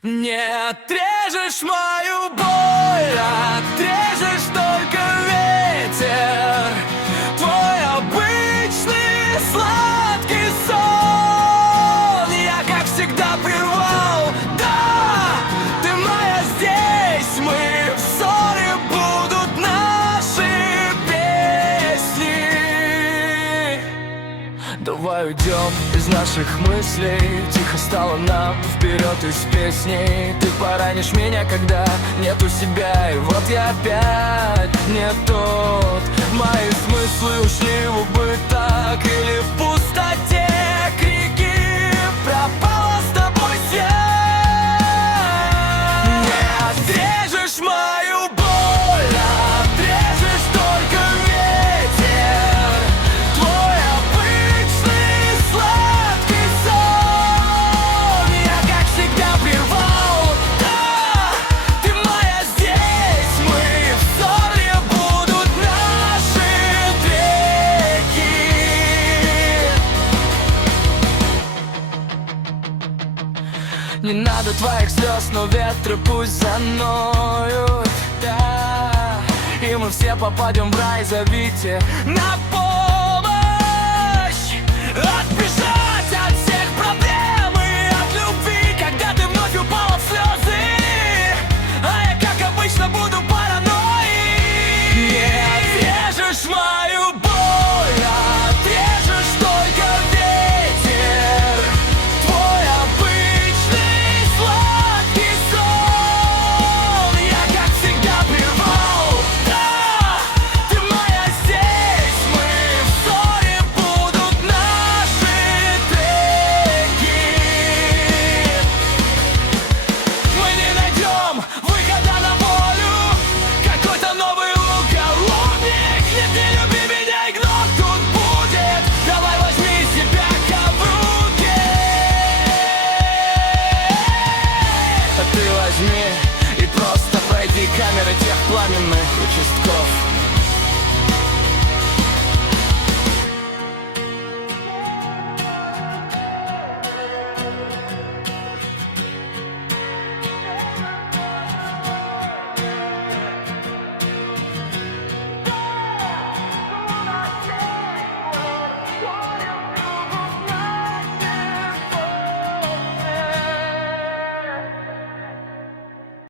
Не отрежешь мою боль, отрежешь только ветер. Твой обычный сладкий сон я, как всегда, прервал. Да, ты моя здесь, мы в ссоре, будут наши песни. Давай уйдем из наших мыслей, тихо стало нам, вперед из песней. Ты поранишь меня, когда нету себя, и вот я опять не тот. Мои смыслы ушли в убыток, или в пустоте крики пропала с тобой связь. Не отрежешь мою боль, отрежешь только ветер. Твой обычный сладкий сон я, как всегда, прервал. Да, ты моя здесь, мы в ссоре, будут наши веки. Не надо твоих слез, но ветры пусть заноют, да. И мы все попадем в рай, зовите на помощь. Отпиши